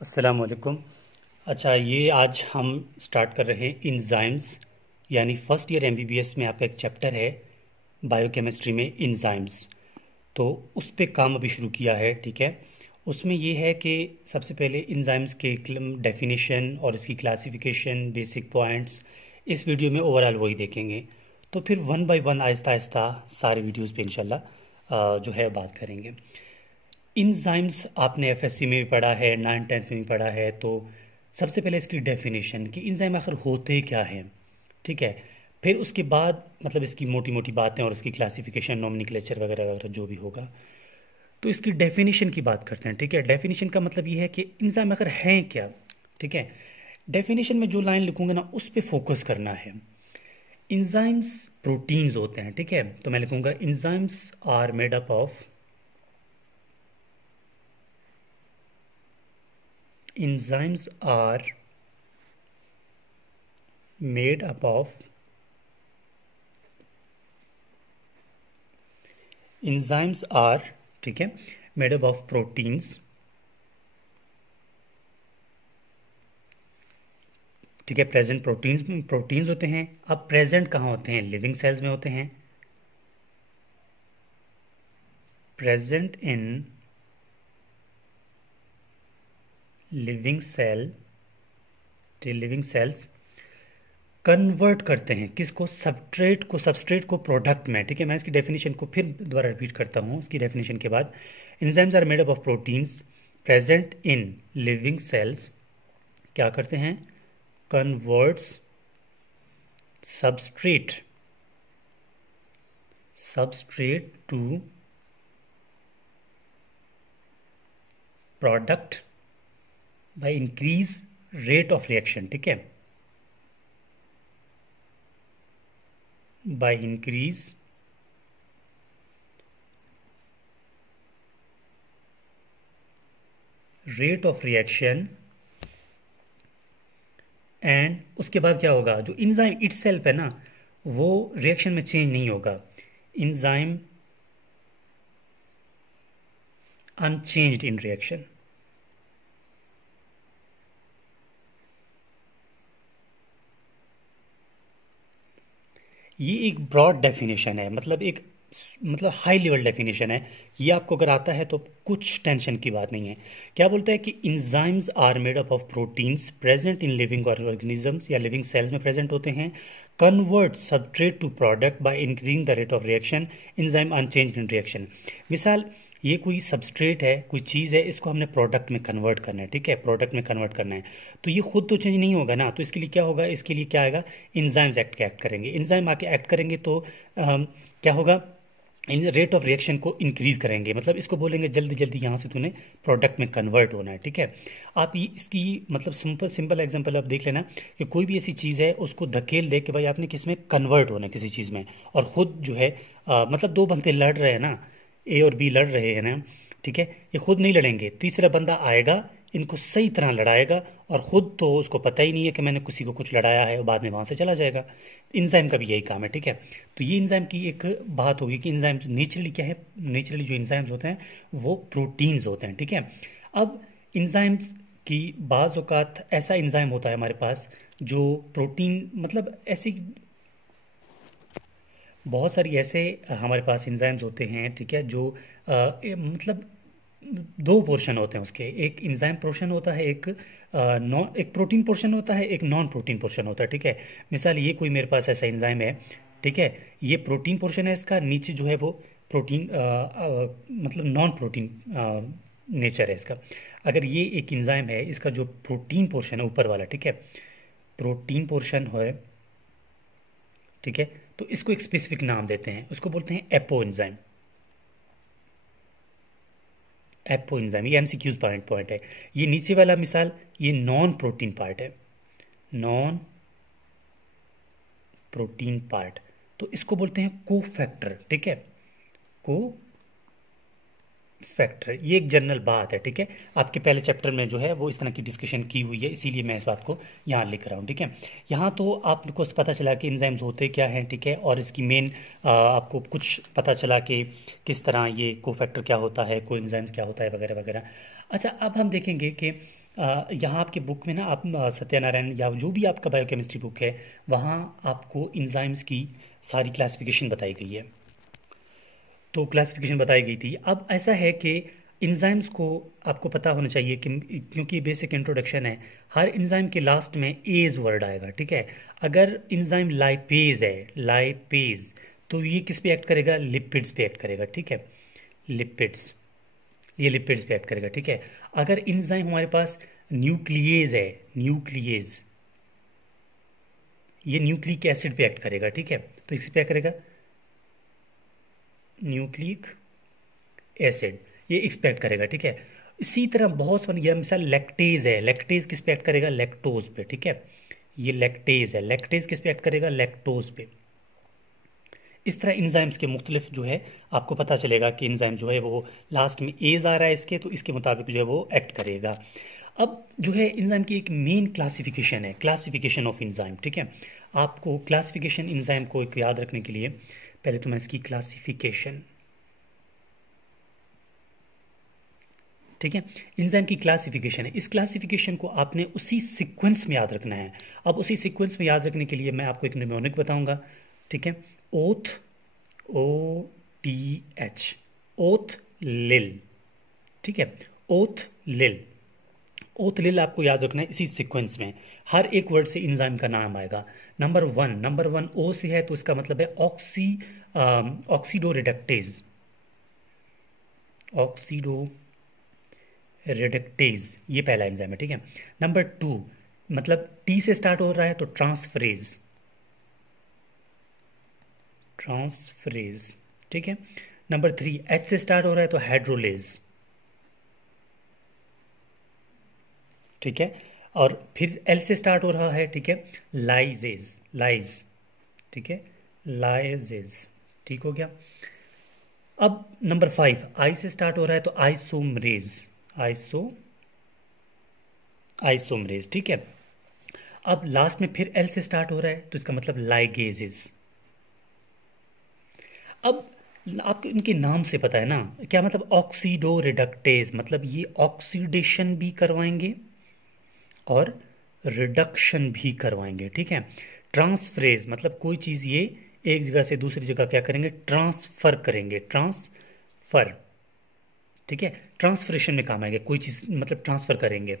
अस्सलाम वालेकुम। अच्छा, ये आज हम स्टार्ट कर रहे हैं इंजाइम्स, यानी फर्स्ट ईयर एमबीबीएस में आपका एक चैप्टर है बायोकेमिस्ट्री में इंजाइम्स। तो उस पे काम अभी शुरू किया है, ठीक है। उसमें ये है कि सबसे पहले इंजाइम्स के डेफिनेशन और इसकी क्लासिफिकेशन, बेसिक पॉइंट्स इस वीडियो में ओवरऑल वही देखेंगे। तो फिर one by one Aahista Aahista सारे वीडियोस पे इंशाल्लाह जो है बात करेंगे। इंजाइम्स आपने एफएससी में भी पढ़ा है, 9th 10th में भी पढ़ा है। तो सबसे पहले इसकी डेफिनेशन कि इंजाइम आखिर होते क्या हैं, ठीक है। फिर उसके बाद मतलब इसकी मोटी मोटी बातें और इसकी क्लासिफिकेशन, नोमेनक्लेचर वगैरह वगैरह जो भी होगा। तो इसकी डेफिनेशन की बात करते हैं, ठीक है। डेफिनेशन का मतलब ये है कि इंजाइम आखिर हैं क्या, ठीक है। डेफिनेशन में जो लाइन लिखूंगा ना उस पर फोकस करना है। इंजाइम्स प्रोटीन्स होते हैं, ठीक है। तो मैं लिखूंगा enzymes are made up of enzymes are made up of enzymes are ठीक है made up of proteins, ठीक है। प्रेजेंट प्रोटीन्स होते हैं। अब प्रेजेंट कहाँ होते हैं? लिविंग सेल्स में होते हैं। Present in living cell, living cells convert करते हैं किसको? सबस्ट्रेट को प्रोडक्ट में, ठीक है। मैं इसकी डेफिनेशन को फिर दोबारा रिपीट करता हूँ इसकी डेफिनेशन के बाद। Enzymes are made up of proteins present in living cells, क्या करते हैं? Converts substrate to product by increase rate of reaction, ठीक है। by increase rate of reaction and उसके बाद क्या होगा? जो इंजाइम इटसेल्फ है ना वो रिएक्शन में चेंज नहीं होगा। Enzyme unchanged in reaction. ये एक ब्रॉड डेफिनेशन है, मतलब हाई लेवल डेफिनेशन है। ये आपको अगर आता है तो कुछ टेंशन की बात नहीं है। क्या बोलता है कि enzymes are made up of proteins present in living organisms या लिविंग सेल्स में प्रेजेंट होते हैं। Convert substrate to product by increasing the rate of reaction, enzyme unchanged in reaction. मिसाल, ये कोई सबस्ट्रेट है, कोई चीज़ है, इसको हमने प्रोडक्ट में कन्वर्ट करना है, ठीक है। प्रोडक्ट में कन्वर्ट करना है तो ये खुद तो चेंज नहीं होगा ना। तो इसके लिए क्या होगा? इसके लिए क्या आएगा? इंजाइम्स एक्ट करेंगे। इंजाइम आके एक्ट करेंगे तो क्या होगा? इन रेट ऑफ रिएक्शन को इंक्रीज करेंगे, मतलब इसको बोलेंगे जल्दी जल्दी यहाँ से तूने प्रोडक्ट में कन्वर्ट होना है, ठीक है। आप ये इसकी मतलब सिंपल एग्जांपल आप देख लेना कि कोई भी ऐसी चीज़ है उसको धकेल दे कि भाई आपने किस में कन्वर्ट होना है, किसी चीज़ में, और ख़ुद जो है मतलब दो बंदे लड़ रहे हैं ना, ए और बी लड़ रहे हैं ना, ठीक है। ये खुद नहीं लड़ेंगे, तीसरा बंदा आएगा, इनको सही तरह लड़ाएगा, और ख़ुद तो उसको पता ही नहीं है कि मैंने किसी को कुछ लड़ाया है, और बाद में वहाँ से चला जाएगा। इंजाइम का भी यही काम है, ठीक है। तो ये इंजाइम की एक बात होगी कि इंजाइम्स नेचुरली क्या है? नेचुरली जो इंजाइम्स होते हैं वो प्रोटीन्स होते हैं, ठीक है। अब इंजाइम्स की बाज़ औक़ात ऐसा इंजाइम होता है हमारे पास जो प्रोटीन, मतलब ऐसी बहुत सारी ऐसे हमारे पास इंजाइम्स होते हैं, ठीक है, जो मतलब दो पोर्शन होते हैं उसके। एक इंजाइम पोर्शन होता है, एक प्रोटीन पोर्शन होता है, एक नॉन प्रोटीन पोर्शन होता है, ठीक है। मिसाल, ये कोई मेरे पास ऐसा इंजाइम है, ठीक है, ये प्रोटीन पोर्शन है इसका, नीचे जो है वो प्रोटीन मतलब नॉन प्रोटीन नेचर है इसका। अगर ये एक इंजाइम है, इसका जो प्रोटीन पोर्शन है ऊपर वाला, ठीक है, प्रोटीन पोर्शन है, ठीक है, तो इसको एक स्पेसिफिक नाम देते हैं, उसको बोलते हैं एपो एंजाइम। एपो एंजाइम, ये एमसीक्यूज पॉइंट है। ये नीचे वाला मिसाल, ये नॉन प्रोटीन पार्ट है, नॉन प्रोटीन पार्ट, तो इसको बोलते हैं कोफैक्टर, ठीक है, को फैक्टर। ये एक जनरल बात है, ठीक है। आपके पहले चैप्टर में जो है वो इस तरह की डिस्कशन की हुई है, इसीलिए मैं इस बात को यहाँ लिख रहा हूँ, ठीक है। यहाँ तो आपको पता चला कि एंजाइम्स होते क्या हैं, ठीक है, और इसकी मेन आपको कुछ पता चला कि किस तरह ये कोफैक्टर क्या होता है, को एंजाइम्स क्या होता है, वगैरह वगैरह। अच्छा, अब हम देखेंगे कि यहाँ आपके बुक में ना आप सत्यनारायण या जो भी आपका बायोकेमिस्ट्री बुक है वहाँ आपको इंजाइम्स की सारी क्लासिफिकेशन बताई गई है। तो क्लासिफिकेशन बताई गई थी। अब ऐसा है कि इंजाइम्स को आपको पता होना चाहिए कि क्योंकि बेसिक इंट्रोडक्शन है, हर इंजाइम के लास्ट में एज वर्ड आएगा, ठीक है। अगर इंजाइम लाइपेज है, लाइपेज, तो ये किस पे एक्ट करेगा? लिपिड्स पे एक्ट करेगा, ठीक है, लिपिड्स, ये लिपिड्स पे एक्ट करेगा, ठीक है। अगर इंजाइम हमारे पास न्यूक्लिएज है, न्यूक्लिएज, ये न्यूक्लिक एसिड पे एक्ट करेगा, ठीक है, तो इस पे एक्ट करेगा न्यूक्लिक एसिड, ये एक्सपेक्ट करेगा, ठीक है। इसी तरह बहुत सारी, या मिसाल लैक्टेज है, लैक्टेज किस पे एक्ट करेगा? लैक्टोज पे, ठीक है, ये लैक्टेज है, लैक्टेज किस पे एक्ट करेगा? लैक्टोज पे। इस तरह इंजाइम्स के मुख्तलिफ जो है आपको पता चलेगा कि इंजाइम जो है वो लास्ट में एज आ रहा है इसके, तो इसके मुताबिक जो है वो एक्ट करेगा। अब जो है इंजाइम की एक मेन क्लासिफिकेशन है, क्लासिफिकेशन ऑफ इंजाइम, ठीक है। आपको क्लासिफिकेशन इंजाइम को एक याद रखने के लिए पहले तो मैं इसकी क्लासिफिकेशन, ठीक है, इंजाइम की क्लासिफिकेशन है। इस क्लासिफिकेशन को आपने उसी सीक्वेंस में याद रखना है। अब उसी सीक्वेंस में याद रखने के लिए मैं आपको एक निमोनिक बताऊंगा, ठीक है, oath, O T H, oath लिल, ठीक है, ओथ लिल, ओथ लिल आपको याद रखना है इसी सीक्वेंस में। हर एक वर्ड से इंजाइम का नाम आएगा। नंबर वन ओ से है तो इसका मतलब है ऑक्सीडो रिडक्टेज, ऑक्सीडो रिडक्टेज, ये पहला एंजाइम है, ठीक है। नंबर 2 मतलब टी से स्टार्ट हो रहा है तो ट्रांसफरेज, ट्रांसफरेज, ठीक है। नंबर 3 एच से स्टार्ट हो रहा है तो हाइड्रोलेज, ठीक है। और फिर एल से स्टार्ट हो रहा है, ठीक है, लाइजेज, लाइज, ठीक है, लाइजेज, ठीक हो गया। अब नंबर 5 आई से स्टार्ट हो रहा है तो आइसोमरेज, आइसोमरेज, ठीक है। अब लास्ट में फिर एल से स्टार्ट हो रहा है तो इसका मतलब लाइगेजेस। अब आपको इनके नाम से पता है ना क्या मतलब ऑक्सीडो रिडक्टेज, मतलब ये ऑक्सीडेशन भी करवाएंगे और रिडक्शन भी करवाएंगे, ठीक है। ट्रांसफरेज मतलब कोई चीज़ ये एक जगह से दूसरी जगह क्या करेंगे? ट्रांसफर करेंगे, ट्रांसफर, ठीक है, ट्रांसफरेशन में काम आएगा, कोई चीज़ मतलब ट्रांसफर करेंगे,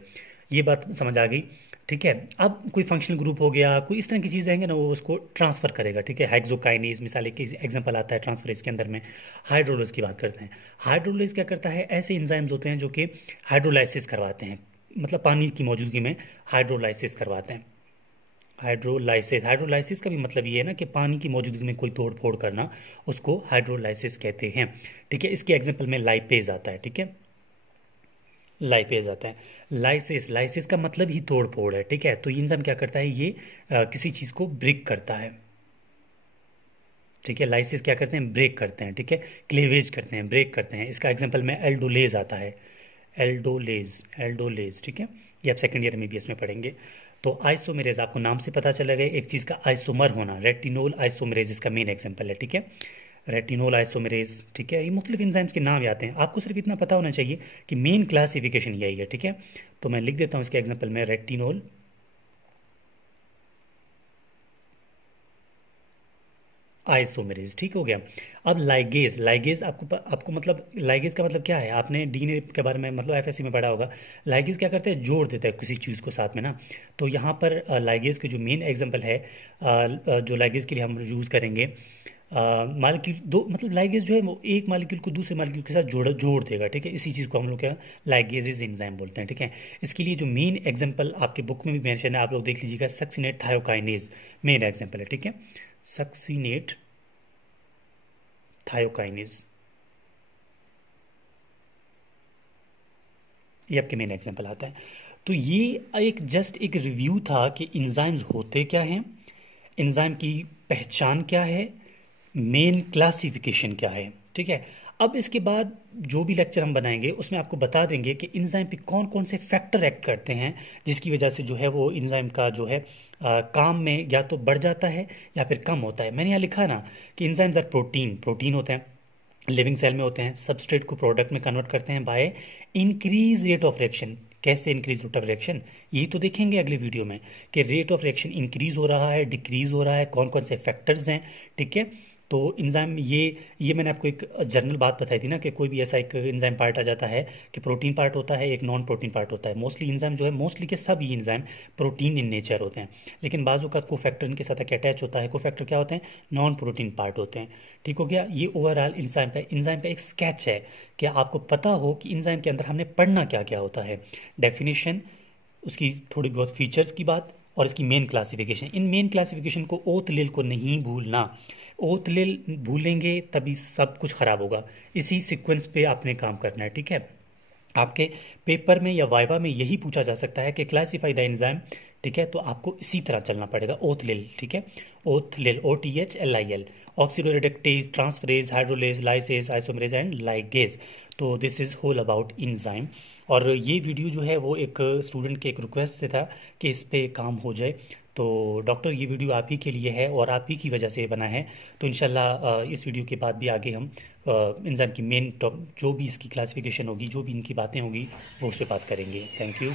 ये बात समझ आ गई, ठीक है। अब कोई फंक्शनल ग्रुप हो गया, कोई इस तरह की चीज़ रहेंगे ना, वो उसको ट्रांसफर करेगा, ठीक है। हेक्सोकाइनेज मिसाल एक एग्जांपल आता है ट्रांसफरेज के अंदर में। हाइड्रोलेज की बात करते हैं। हाइड्रोलेज क्या करता है? ऐसे एंजाइम्स होते हैं जो कि हाइड्रोलाइसिस करवाते हैं, मतलब पानी की मौजूदगी में हाइड्रोलाइसिस करवाते हैं। हाइड्रोलाइसिस, हाइड्रोलाइसिस का भी मतलब ये है ना कि पानी की मौजूदगी में कोई तोड़ फोड़ करना, उसको हाइड्रोलाइसिस कहते हैं, ठीक है। इसके एग्जांपल में लाइपेज आता है, ठीक है, लाइपेज आता है। लाइसिस, लाइसिस का मतलब ही तोड़ फोड़ है, ठीक है। तो ये एंजाइम क्या करता है? ये किसी चीज़ को ब्रेक करता है, ठीक है। लाइसिस क्या करते हैं? ब्रेक करते हैं, ठीक है, क्लेवेज करते हैं, ब्रेक करते हैं। इसका एग्जांपल में एल्डोलेज आता है, एल्डोलेज, एल्डोलेज, ठीक है, ये आप सेकंड ईयर में भी इसमें पढ़ेंगे। तो आइसोमेरेज आपको नाम से पता चला गया, एक चीज़ का आइसोमर होना। रेटिनोल आइसोमेरेज इसका मेन एग्जांपल है, ठीक है, रेटिनोल आइसोमेरेज, ठीक है। ये मुख्तलिफ एंजाइम्स के नाम आते हैं, आपको सिर्फ इतना पता होना चाहिए कि मेन क्लासिफिकेशन यही है, ठीक है। तो मैं लिख देता हूँ इसके एग्जांपल में रेटिनोल आइसोमेरेज, ठीक हो गया। अब लाइगेज, लाइगेज आपको मतलब लाइगेज का मतलब क्या है? आपने डीएनए के बारे में मतलब एफएससी में पढ़ा होगा। लाइगेज क्या करता है? जोड़ देता है किसी चीज़ को साथ में ना। तो यहाँ पर लाइगेज के जो मेन एग्जांपल है, जो लाइगेज के लिए हम यूज़ करेंगे, मालिक्यूल दो, मतलब लाइगेज जो है वो एक मालिक्यूल को दूसरे मालिक्यूल के साथ जोड़ देगा, ठीक है। इसी चीज़ को हम लोग क्या लाइगेजेज एंजाइम बोलते हैं, ठीक है। इसके लिए जो मेन एग्जांपल आपके बुक में भी मेंशन है, आप लोग देख लीजिएगा, सक्सिनेट थायोकाइनेज मेन एग्जांपल है, ठीक है, सक्सिनेट थायोकाइनेज, ये आपके मेन एग्जांपल आता है। तो ये एक जस्ट एक रिव्यू था कि इंजाइम्स होते क्या हैं, इंजाइम की पहचान क्या है, मेन क्लासिफिकेशन क्या है, ठीक है। अब इसके बाद जो भी लेक्चर हम बनाएंगे उसमें आपको बता देंगे कि इंजाइम पे कौन कौन से फैक्टर एक्ट करते हैं जिसकी वजह से जो है वो इंजाइम का जो है काम में या तो बढ़ जाता है या फिर कम होता है। मैंने यहाँ लिखा ना कि इंजाइम्स आर प्रोटीन, प्रोटीन होते हैं, लिविंग सेल में होते हैं, सबस्ट्रेट को प्रोडक्ट में कन्वर्ट करते हैं bye increase rate of reaction. कैसे इंक्रीज रूट ऑफ रिएक्शन, यही तो देखेंगे अगले वीडियो में कि रेट ऑफ रिएक्शन इंक्रीज हो रहा है, डिक्रीज हो रहा है, कौन कौन से फैक्टर्स हैं। ठीक है, तो इंजाइम ये मैंने आपको एक जनरल बात बताई थी ना कि कोई भी ऐसा एक इंजाइम पार्ट आ जाता है कि प्रोटीन पार्ट होता है, एक नॉन प्रोटीन पार्ट होता है। मोस्टली इंजाइम जो है, मोस्टली के सब ही इंजाइम प्रोटीन इन नेचर होते हैं, लेकिन बाजू का कोफैक्टर इनके साथ अटैच होता है। कोफैक्टर क्या होते हैं? नॉन प्रोटीन पार्ट होते हैं। ठीक हो गया, ये ओवरऑल इंजाइम का एक स्केच है कि आपको पता हो कि इंजाइम के अंदर हमने पढ़ना क्या क्या होता है, डेफिनेशन, उसकी थोड़ी बहुत फीचर्स की बात, और इसकी मेन क्लासिफिकेशन। इन मेन क्लासिफिकेशन को ओथ लेल को नहीं भूलना, ओथ लेल भूलेंगे तभी सब कुछ खराब होगा। इसी सीक्वेंस पे आपने काम करना है। ठीक है, आपके पेपर में या वाइवा में यही पूछा जा सकता है कि क्लासिफाई द एंजाइम। ठीक है, तो आपको इसी तरह चलना पड़ेगा, ओथ लेल। ठीक है, ओथ लेल, OTHLIL, oxidoreductase, transferase, hydrolase, lyase, isomerase and ligase. तो this is whole about enzyme. और ये वीडियो जो है वो एक स्टूडेंट के एक रिक्वेस्ट से था कि इस पे काम हो जाए। तो डॉक्टर, ये वीडियो आप ही के लिए है और आप ही की वजह से बना है। तो इंशाल्लाह इस वीडियो के बाद भी आगे हम एंजाइम की मेन जो भी इसकी क्लासिफिकेशन होगी, जो भी इनकी बातें होगी, वो उस पर बात करेंगे। Thank you.